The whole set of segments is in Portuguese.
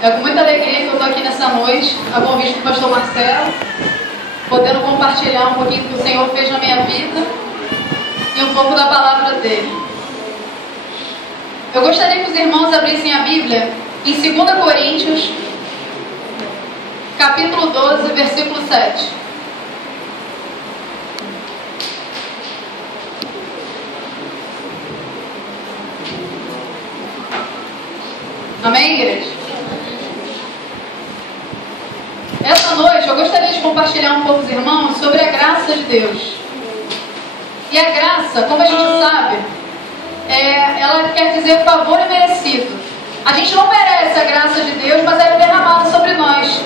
É com muita alegria que eu estou aqui nessa noite, a convite do pastor Marcelo, podendo compartilhar um pouquinho do que o Senhor fez na minha vida e um pouco da palavra dele. Eu gostaria que os irmãos abrissem a Bíblia em 2 Coríntios, capítulo 12, versículo 7. Amém, igreja? Essa noite eu gostaria de compartilhar um pouco com os irmãos sobre a graça de Deus. E a graça, como a gente sabe, ela quer dizer favor imerecido. A gente não merece a graça de Deus, mas ela é derramada sobre nós.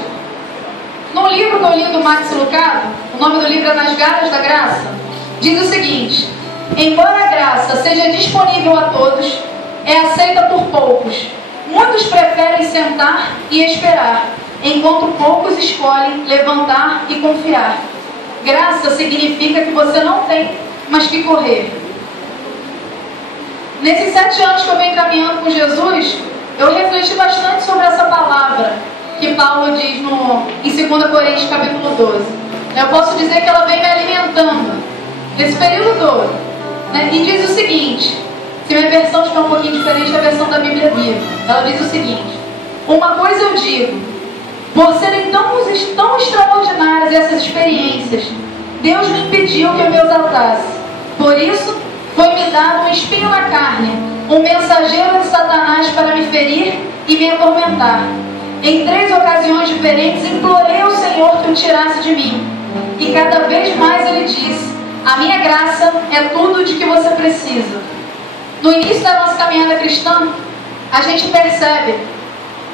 Num livro que eu li do Max Lucado, o nome do livro é Nas Garras da Graça, diz o seguinte: embora a graça seja disponível a todos, é aceita por poucos. Muitos preferem sentar e esperar, enquanto poucos escolhem levantar e confiar. Graça significa que você não tem, mas que correr. Nesses 7 anos que eu venho caminhando com Jesus, eu refleti bastante sobre essa palavra que Paulo diz em 2 Coríntios capítulo 12. Eu posso dizer que ela vem me alimentando nesse período todo, né? E diz o seguinte: se minha versão estiver um pouquinho diferente da versão da Bíblia Viva, ela diz o seguinte: uma coisa eu digo, por serem tão extraordinárias essas experiências, Deus me impediu que eu me exaltasse. Por isso, foi-me dado um espinho na carne, um mensageiro de Satanás para me ferir e me atormentar. Em 3 ocasiões diferentes, implorei ao Senhor que o tirasse de mim. E cada vez mais ele disse: a minha graça é tudo de que você precisa. No início da nossa caminhada cristã, a gente percebe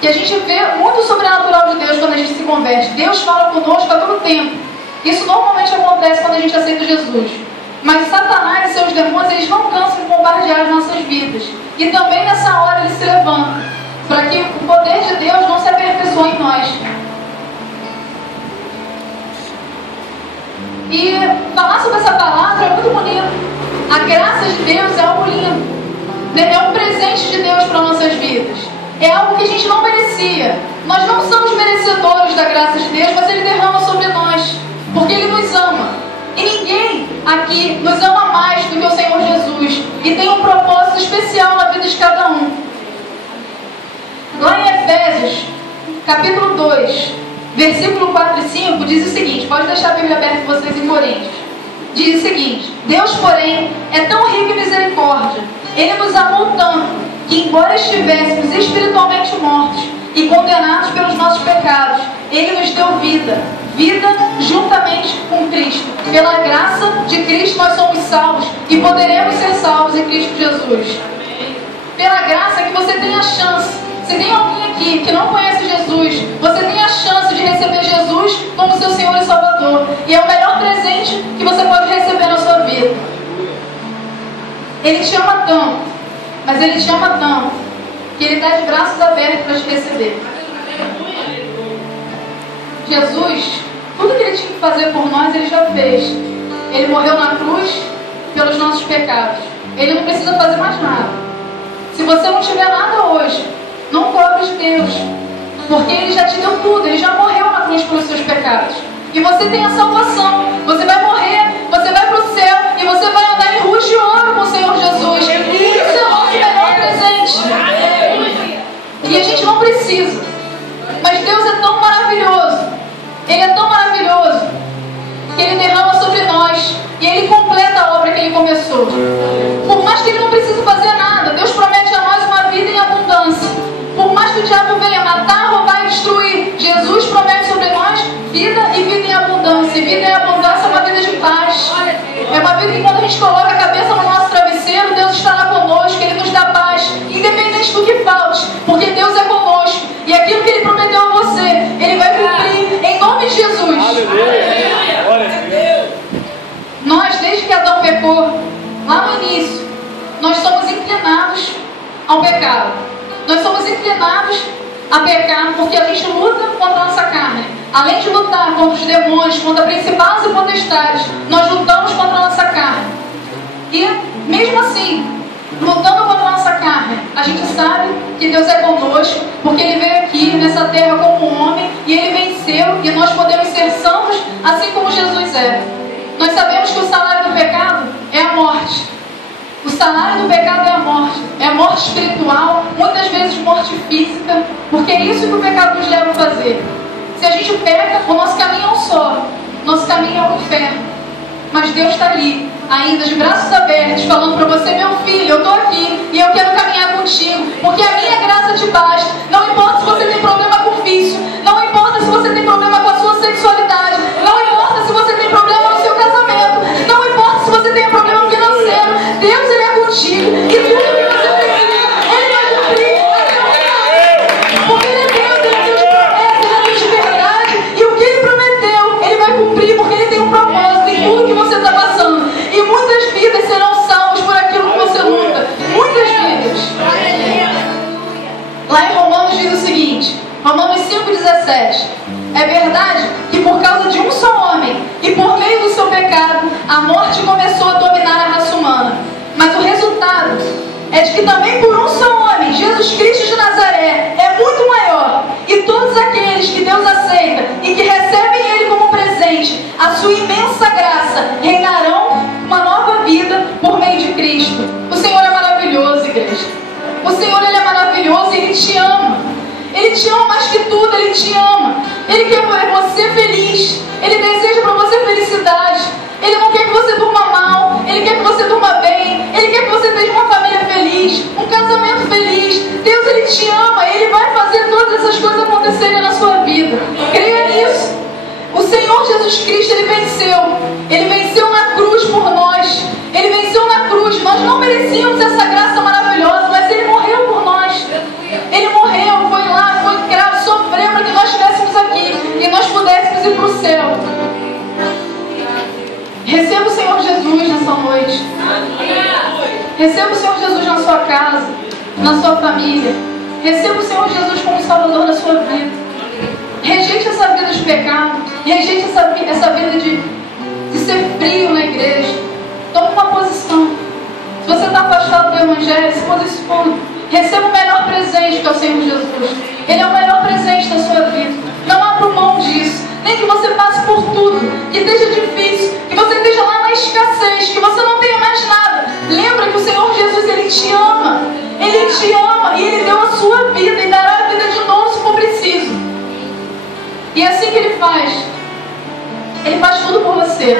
que a gente vê muito sobrenatural de Deus quando a gente se converte. Deus fala conosco a todo tempo. Isso normalmente acontece quando a gente aceita Jesus. Mas Satanás e seus demônios, eles não cansam de bombardear as nossas vidas. E também nessa hora eles se levantam, para que o poder de Deus não se aperfeiçoe em nós. E falar sobre essa palavra é muito bonito. A graça de Deus é algo lindo. É um presente de Deus para nossas vidas. É algo que a gente não merecia. Nós não somos merecedores da graça de Deus, mas Ele derrama sobre nós, porque Ele nos ama. E ninguém aqui nos ama mais do que o Senhor Jesus. E tem um propósito especial na vida de cada um. Lá em Efésios, capítulo 2, versículo 4 e 5, diz o seguinte: pode deixar a Bíblia aberta com vocês em Coríntios. Diz o seguinte: Deus, porém, é tão rico em misericórdia. Ele nos amou tanto que, embora estivéssemos espiritualmente mortos e condenados pelos nossos pecados, Ele nos deu vida juntamente com Cristo. Pela graça de Cristo nós somos salvos e poderemos ser salvos em Cristo Jesus. Pela graça que você tem a chance. Se tem alguém aqui que não conhece Jesus, você tem a chance de receber Jesus como seu Senhor e Salvador. E é o melhor presente que você pode receber na sua vida. Ele te ama tanto, mas Ele te ama tanto, que Ele está de braços abertos para te receber. Jesus, tudo que Ele tinha que fazer por nós, Ele já fez. Ele morreu na cruz pelos nossos pecados. Ele não precisa fazer mais nada. Se você não tiver nada hoje, não cobre de Deus, porque Ele já te deu tudo. Ele já morreu na cruz pelos seus pecados. E você tem a salvação. Você vai morrer, você vai para o céu e você vai andar em ruas de ouro com o Senhor Jesus. E isso é o nosso melhor presente. E a gente não precisa. Mas Deus é tão maravilhoso. Ele é tão maravilhoso que Ele derrama sobre nós e Ele completa a obra que Ele começou. Por mais que Ele não precise fazer nada, Deus promete a nós uma vida em abundância. Por mais que o diabo venha matar, roubar e destruir, Jesus promete sobre nós vida e vida em abundância. E vida em abundância é uma vida de paz. É uma vida que, quando a gente coloca a cabeça no nosso travesseiro, Deus está lá conosco, Ele nos dá paz, independente do que falte, porque Deus é conosco. E aquilo que Ele prometeu a você, Ele vai cumprir em nome de Jesus. Nós, desde que Adão pecou, lá no início, nós somos inclinados ao pecado. Nós somos inclinados a pecar porque a gente luta contra a nossa carne. Além de lutar contra os demônios, contra principados e potestades, nós lutamos contra a nossa carne. E mesmo assim, lutando contra a nossa carne, a gente sabe que Deus é conosco, porque Ele veio aqui nessa e nós podemos ser salvos assim como Jesus é. Nós sabemos que o salário do pecado é a morte. O salário do pecado é a morte espiritual, muitas vezes morte física, porque é isso que o pecado nos leva a fazer. Se a gente peca, o nosso caminho é um só, nosso caminho é o inferno. Mas Deus está ali, ainda de braços abertos, falando para você: meu filho, eu estou aqui e eu quero caminhar contigo, porque a minha graça te basta. Não importa se você tem problema com o vício, não importa se você tem problema com a sua sexualidade, não importa se você tem problema no seu casamento, não importa se você tem problema financeiro, Deus, Ele é contigo e tudo que você precisa, Ele vai cumprir até o final. Porque Ele é Deus, Ele é Deus de promessa, Ele é Deus de verdade, e o que Ele prometeu, Ele vai cumprir, porque Ele tem um propósito em tudo que você está passando. E muitas vidas serão salvas por aquilo que você luta. Muitas vidas. Lá em Romanos diz o seguinte, Romanos 5,17: é verdade que por causa de um só homem e por meio do seu pecado, a morte começou a dominar a raça humana. Mas o resultado é de que também por um só homem, Jesus Cristo de Nazaré, é muito maior. E todos aqueles que Deus aceita e que recebem Ele como presente, a sua imensa graça, reinarão uma nova vida por meio de Cristo. O Senhor é maravilhoso, igreja. O Senhor, Ele é maravilhoso e Ele te ama. Ele te ama mais que tudo, Ele te ama. Ele quer ver você feliz. Ele deseja para você felicidade. Ele não quer que você durma mal. Ele quer que você durma bem. Ele quer que você tenha uma família feliz, um casamento feliz. Deus, Ele te ama. Ele vai fazer todas essas coisas acontecerem na sua vida. Creia nisso. O Senhor Jesus Cristo, Ele venceu. Ele venceu na cruz por nós. Ele venceu na cruz. Nós não merecíamos essa graça maravilhosa, mas Ele morreu por nós. Ele morreu, foi lá, foi cravo, sofreu para que nós estivéssemos aqui e nós pudéssemos ir para o céu. Receba o Senhor Jesus nessa noite. Receba o Senhor Jesus na sua casa, na sua família. Receba o Senhor Jesus como Salvador da sua vida. Rejeite essa vida de pecado. Rejeite essa vida de ser frio na igreja. Tome uma posição. Se você está afastado do Evangelho, se posicione. Receba o melhor presente que é o Senhor Jesus. Ele é o melhor presente da sua vida. Não abra mão disso. Nem que você passe por tudo, que esteja difícil, que você esteja lá na escassez, que você não tenha mais nada. Lembra que o Senhor Jesus, Ele te ama. Ele te ama e Ele deu a sua vida e dará a vida de novo se for preciso. E é assim que Ele faz tudo por você.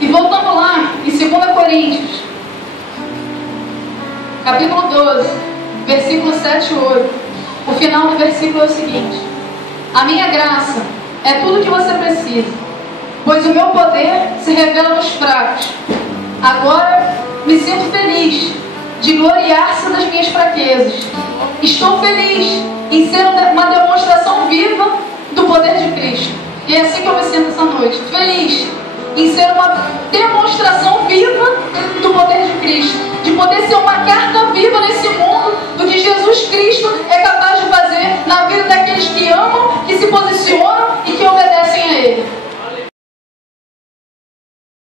E voltando lá, em 2 Coríntios, capítulo 12, versículo 7 e 8. O final do versículo é o seguinte: a minha graça é tudo o que você precisa, pois o meu poder se revela nos fracos. Agora me sinto feliz de gloriar-se das minhas fraquezas. Estou feliz em ser uma demonstração viva do poder de Cristo. E é assim que eu me sinto essa noite, feliz em ser uma demonstração viva do poder de Cristo, de poder ser uma carta viva nesse